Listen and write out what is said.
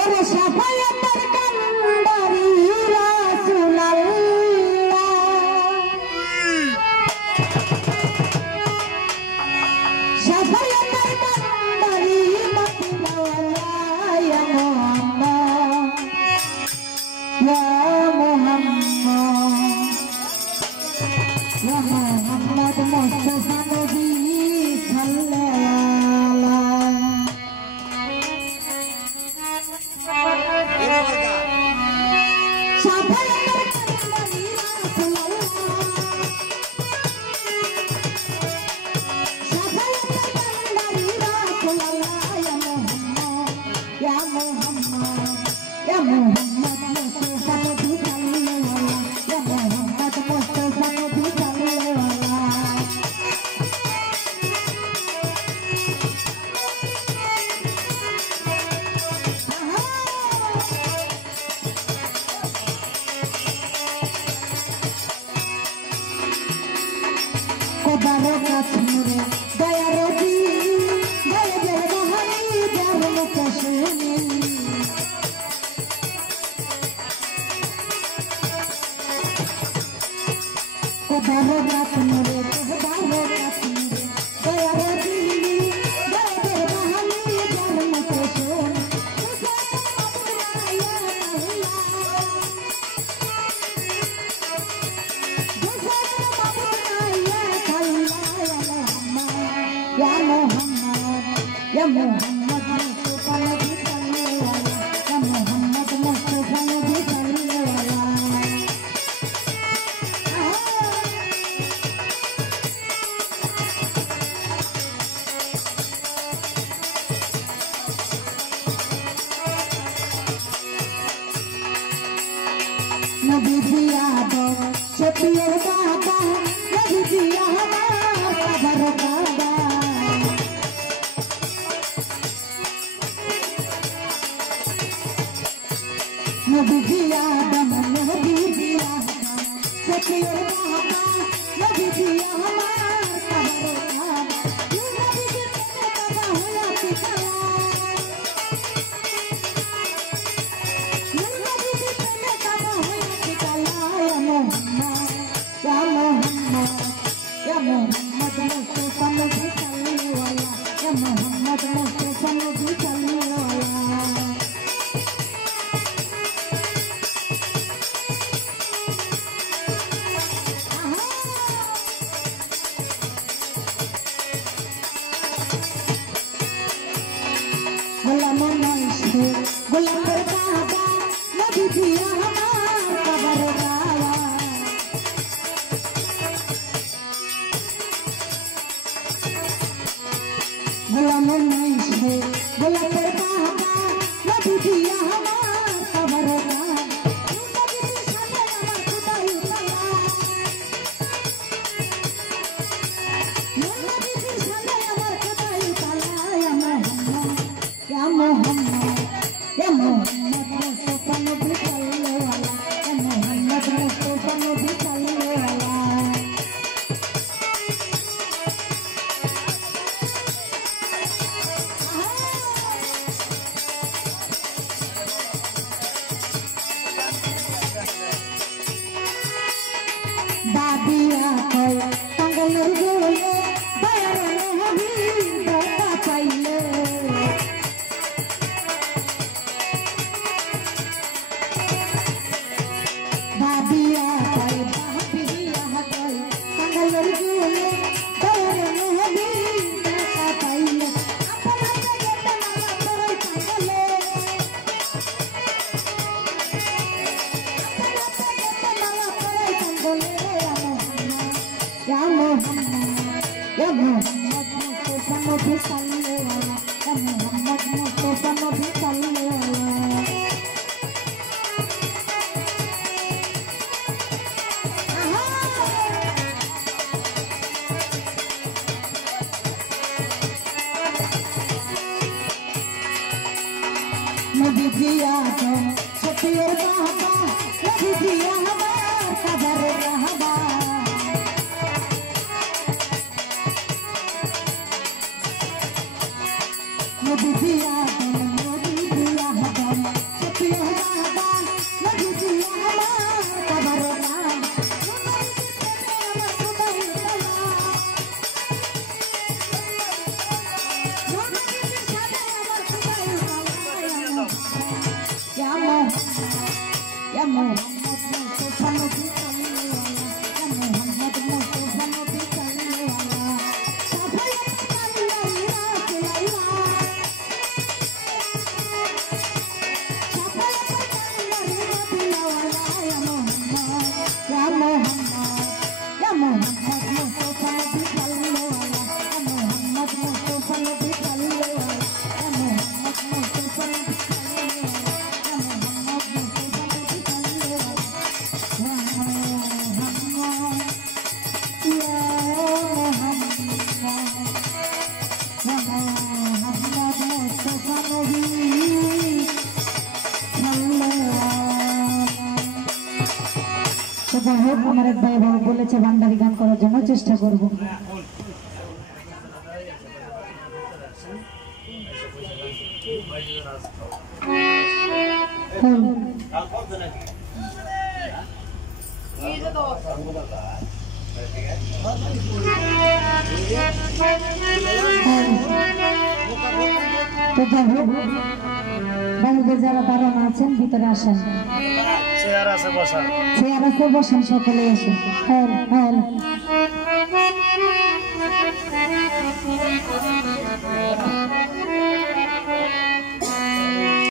ওরে সাফায়াতের কান্ডারি রাসূলুল্লাহ সাফায়াতের কান্ডারি মদিনাওয়ালা ইয়া মুহাম্মদ ইয়া মুহাম্মদ ইয়া মুহাম্মদ মুস্তাফা নবী Nobody Ya Muhammad Mustafa Nabi sallallahu ya Muhammad Mustafa Nabi sallallahu Safaya sallallahu ya Muhammad Mustafa Nabi sallallahu ya Muhammad Mustafa Nabi sallallahu ya Muhammad Mustafa Nabi যাই হোক আমার এক ভাই বলেছে বাঙালি গান করার জন্য চেষ্টা করবো। তো যাই হোক বাঙালিদের যারা বারণ আছেন ভিতরে আসেন, চেয়ার আছে বসেন, সকলে আসেন। হ্যাঁ